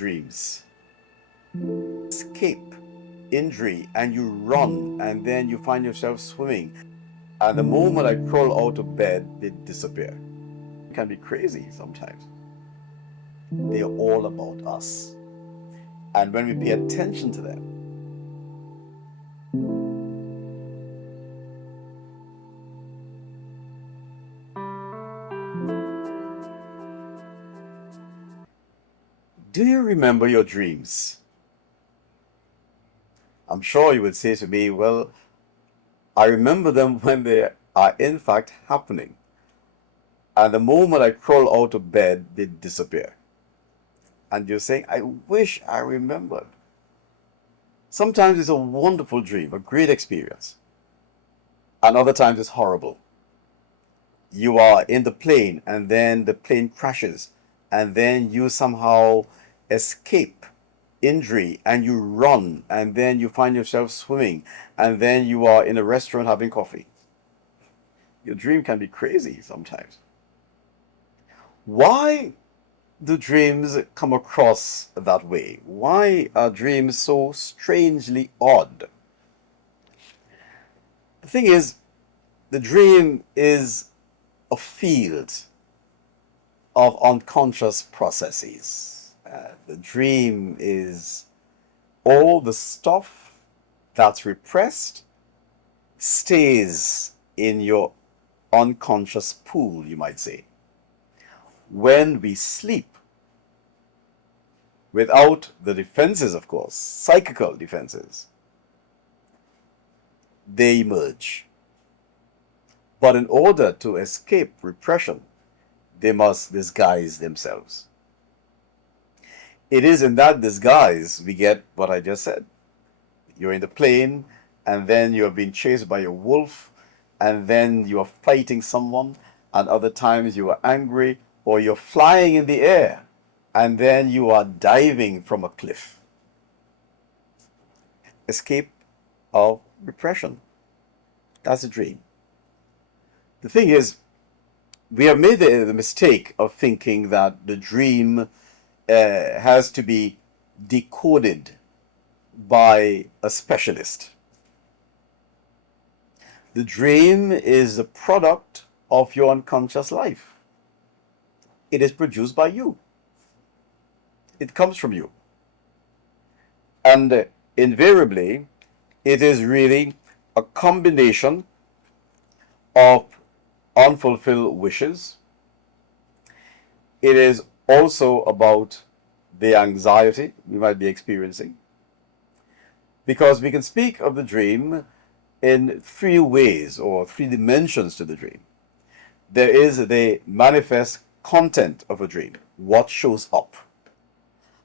dreams. Escape injury and you run and then you find yourself swimming. And the moment I crawl out of bed, they disappear. It can be crazy sometimes. They are all about us. And when we pay attention to them, do you remember your dreams? I'm sure you would say to me, well, I remember them when they are in fact happening. And the moment I crawl out of bed, they disappear. And you're saying, I wish I remembered. Sometimes it's a wonderful dream, a great experience. And other times it's horrible. You are in the plane and then the plane crashes and then you somehow escape injury and you run and then you find yourself swimming and then you are in a restaurant having coffee. Your dream can be crazy sometimes. Why do dreams come across that way? Why are dreams so strangely odd? The thing is, the dream is a field of unconscious processes. The dream is all the stuff that's repressed stays in your unconscious pool, you might say. When we sleep, without the defenses, of course, psychical defenses, they emerge. But in order to escape repression, they must disguise themselves. It is in that disguise we get what I just said. You're in the plane, and then you're being chased by a wolf, and then you are fighting someone, and other times you are angry, or you're flying in the air, and then you are diving from a cliff. Escape of repression. That's a dream. The thing is, we have made the mistake of thinking that the dream has to be decoded by a specialist. The dream is a product of your unconscious life. It is produced by you. It comes from you. And invariably, it is really a combination of unfulfilled wishes. It is also about the anxiety we might be experiencing. Because we can speak of the dream in three ways or three dimensions to the dream. There is the manifest content of a dream, what shows up.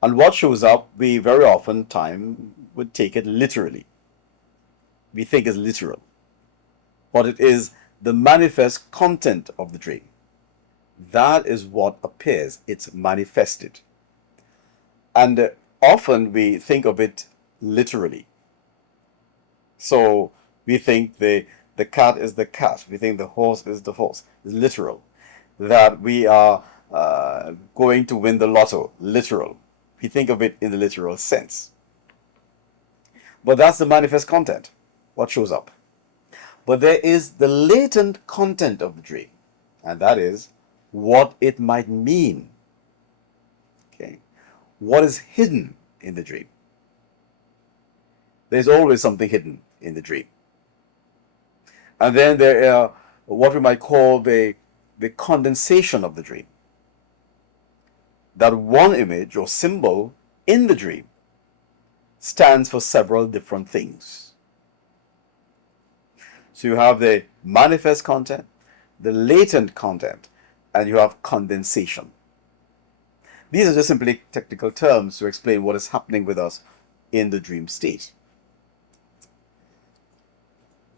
And what shows up, we very often would take it literally. We think it's literal. But it is the manifest content of the dream. That is what appears. It's manifested. And often we think of it literally. So we think the cat is the cat. We think the horse is the horse. It's literal. That we are going to win the lotto. Literal. We think of it in the literal sense. But that's the manifest content. What shows up. But there is the latent content of the dream. And that is what it might mean. Okay. What is hidden in the dream? There's always something hidden in the dream. And then there are what we might call the condensation of the dream. That one image or symbol in the dream stands for several different things. So you have the manifest content, the latent content, and you have condensation. These are just simply technical terms to explain what is happening with us in the dream state.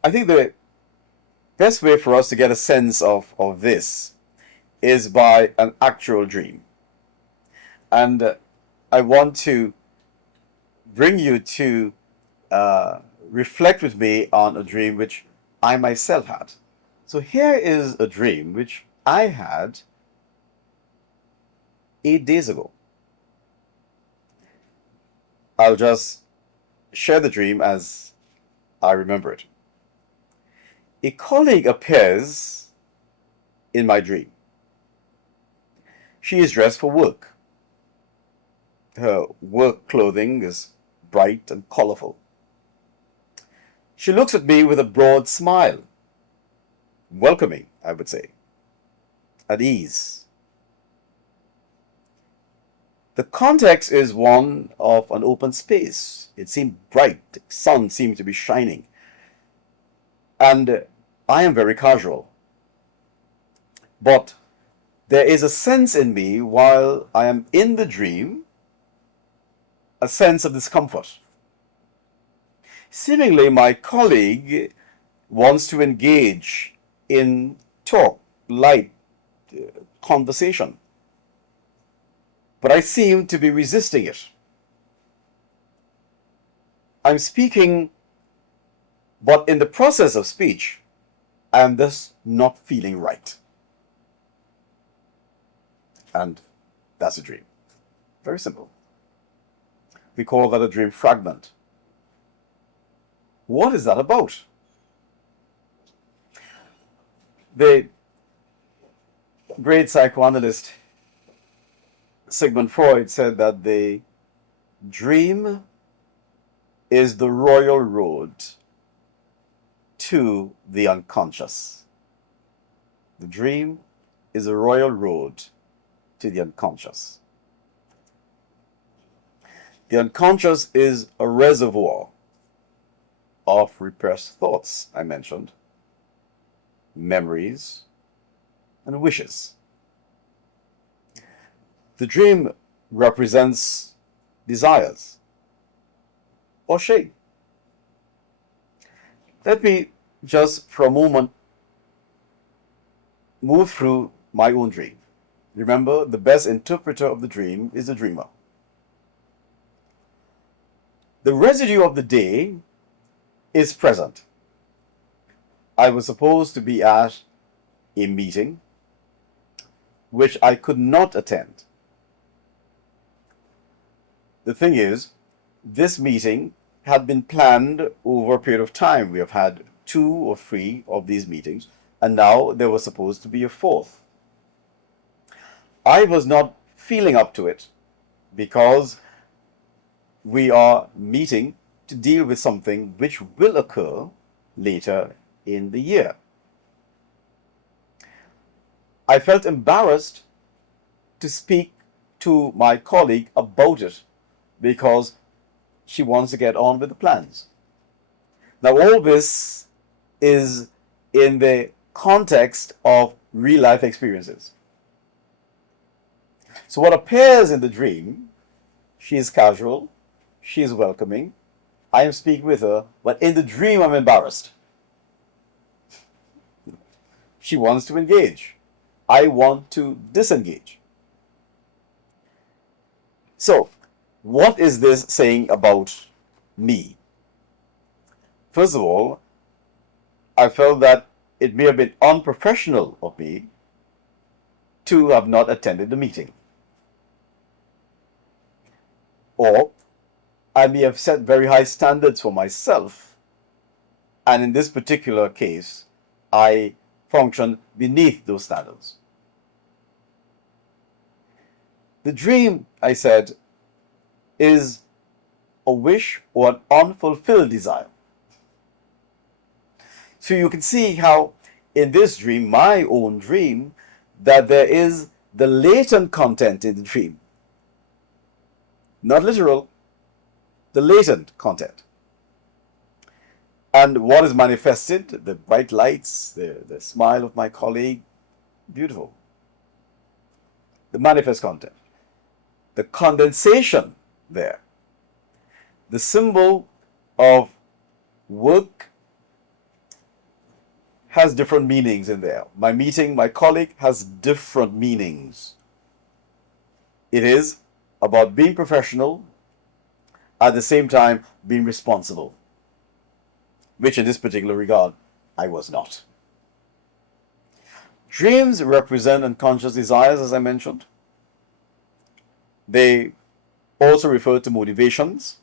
I think the best way for us to get a sense of this is by an actual dream. And I want to bring you to reflect with me on a dream which I myself had. So here is a dream which I had 8 days ago. I'll just share the dream as I remember it. A colleague appears in my dream. She is dressed for work. Her work clothing is bright and colorful. She looks at me with a broad smile, welcoming, I would say, at ease. The context is one of an open space. It seemed bright, the sun seemed to be shining, and I am very casual. But there is a sense in me while I am in the dream, a sense of discomfort. Seemingly, my colleague wants to engage in talk, light conversation, but I seem to be resisting it. I'm speaking, but in the process of speech, I'm thus not feeling right. And that's a dream. Very simple. We call that a dream fragment. What is that about? The great psychoanalyst Sigmund Freud said that the dream is the royal road to the unconscious. The dream is a royal road to the unconscious. The unconscious is a reservoir of repressed thoughts, I mentioned, memories, and wishes. The dream represents desires or shame. Let me just for a moment move through my own dream. Remember, the best interpreter of the dream is the dreamer. The residue of the day is present. I was supposed to be at a meeting which I could not attend. The thing is, this meeting had been planned over a period of time. We have had 2 or 3 of these meetings, and now there was supposed to be a 4th. I was not feeling up to it because we are meeting to deal with something which will occur later in the year. I felt embarrassed to speak to my colleague about it because she wants to get on with the plans. Now, all this is in the context of real life experiences. So what appears in the dream, she is casual, she is welcoming, I am speaking with her, but in the dream I'm embarrassed. She wants to engage. I want to disengage. So, what is this saying about me? First of all, I felt that it may have been unprofessional of me to have not attended the meeting. Or I may have set very high standards for myself, and in this particular case, I function beneath those standards. The dream, I said, is a wish or an unfulfilled desire. So you can see how in this dream, my own dream, that there is the latent content in the dream. Not literal, the latent content. And what is manifested, the bright lights, the smile of my colleague, beautiful. The manifest content. The condensation there. The symbol of work has different meanings in there. My meeting, my colleague has different meanings. It is about being professional, at the same time being responsible, which in this particular regard, I was not. Dreams represent unconscious desires, as I mentioned. They also refer to motivations,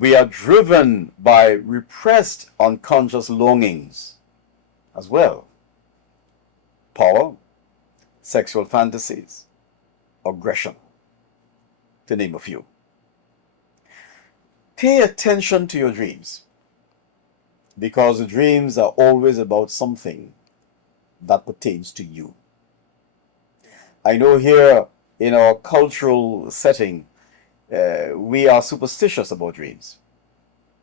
We are driven by repressed unconscious longings as well. Power, sexual fantasies, aggression, to name a few. Pay attention to your dreams, because the dreams are always about something that pertains to you. I know here in our cultural setting, we are superstitious about dreams.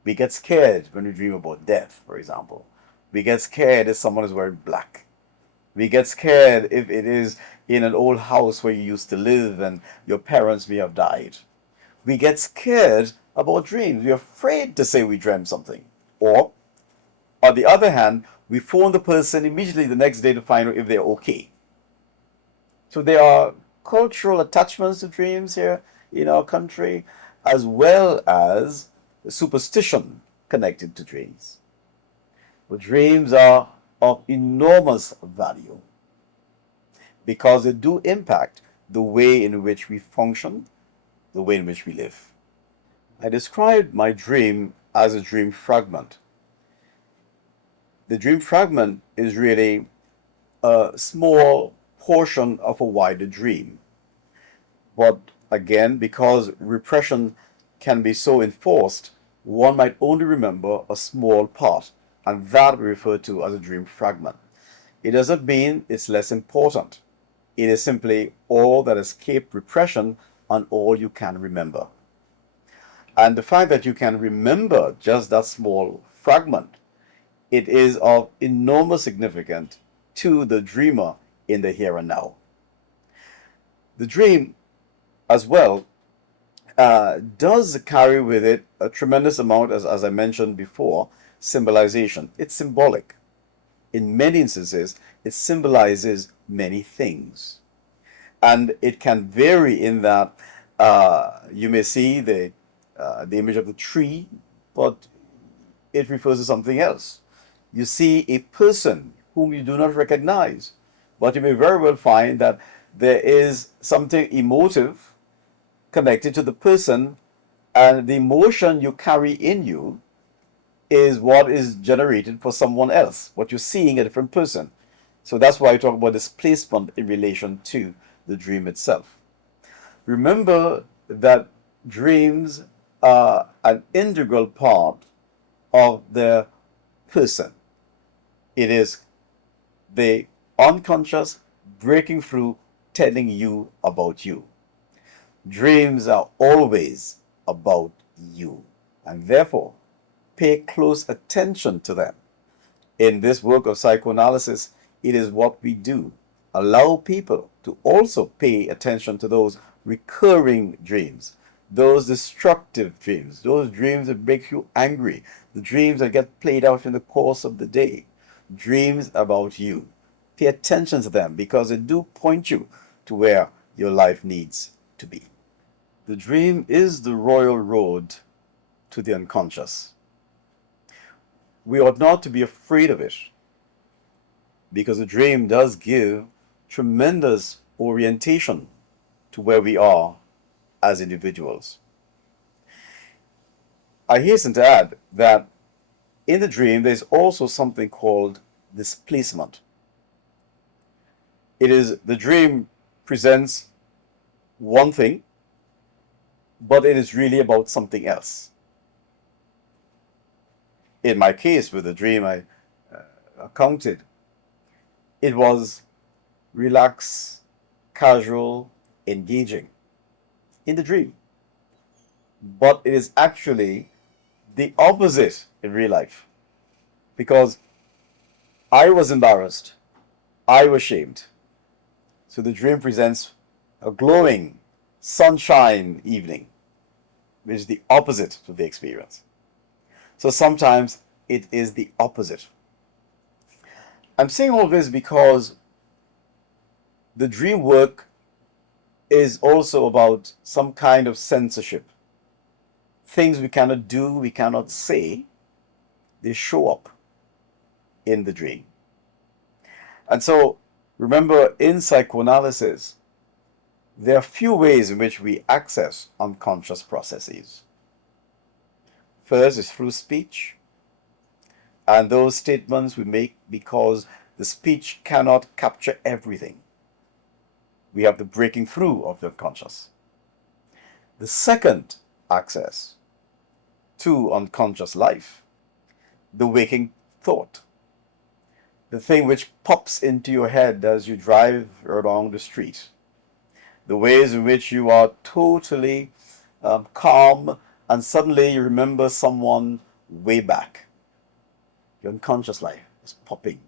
We get scared when we dream about death, for example. We get scared if someone is wearing black. We get scared if it is in an old house where you used to live and your parents may have died. We get scared about dreams. We're afraid to say we dreamt something. Or, on the other hand, we phone the person immediately the next day to find out if they're okay. So there are cultural attachments to dreams here in our country, as well as superstition connected to dreams. But dreams are of enormous value because they do impact the way in which we function, the way in which we live. I described my dream as a dream fragment. The dream fragment is really a small portion of a wider dream. But again, because repression can be so enforced, one might only remember a small part, and that we refer to as a dream fragment. It doesn't mean it's less important. It is simply all that escaped repression and all you can remember. And the fact that you can remember just that small fragment, it is of enormous significance to the dreamer in the here and now. The dream, as well, does carry with it a tremendous amount, as I mentioned before, symbolization. It's symbolic. In many instances, it symbolizes many things. And it can vary in that you may see the image of the tree, but it refers to something else. You see a person whom you do not recognize, but you may very well find that there is something emotive connected to the person, and the emotion you carry in you is what is generated for someone else, what you're seeing a different person. So that's why I talk about displacement in relation to the dream itself. Remember that dreams are an integral part of the person. It is the unconscious breaking through, telling you about you. Dreams are always about you, and therefore pay close attention to them. In this work of psychoanalysis, it is what we do. Allow people to also pay attention to those recurring dreams, those destructive dreams, those dreams that make you angry, the dreams that get played out in the course of the day, dreams about you. Pay attention to them because they do point you to where your life needs to be. The dream is the royal road to the unconscious. We ought not to be afraid of it because the dream does give tremendous orientation to where we are as individuals. I hasten to add that in the dream there's also something called displacement. It is the dream presents one thing, but it is really about something else. In my case, with the dream I accounted, it was relaxed, casual, engaging in the dream. But it is actually the opposite in real life, because I was embarrassed, I was ashamed. So the dream presents a glowing sunshine evening, which is the opposite to the experience. So sometimes it is the opposite. I'm saying all this because the dream work is also about some kind of censorship. Things we cannot do, we cannot say, they show up in the dream. And so, remember, in psychoanalysis, there are few ways in which we access unconscious processes. First is through speech, and those statements we make because the speech cannot capture everything. We have the breaking through of the unconscious. The second access to unconscious life, the waking thought, the thing which pops into your head as you drive along the street, the ways in which you are totally calm and suddenly you remember someone way back. Your unconscious life is popping.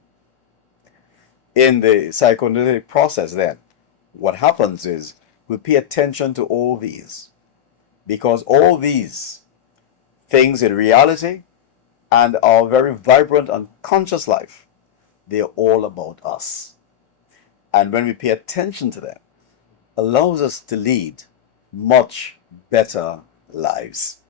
In the psychoanalytic process then, what happens is we pay attention to all these, because all these things in reality and our very vibrant unconscious life, they are all about us. And when we pay attention to them, allows us to lead much better lives.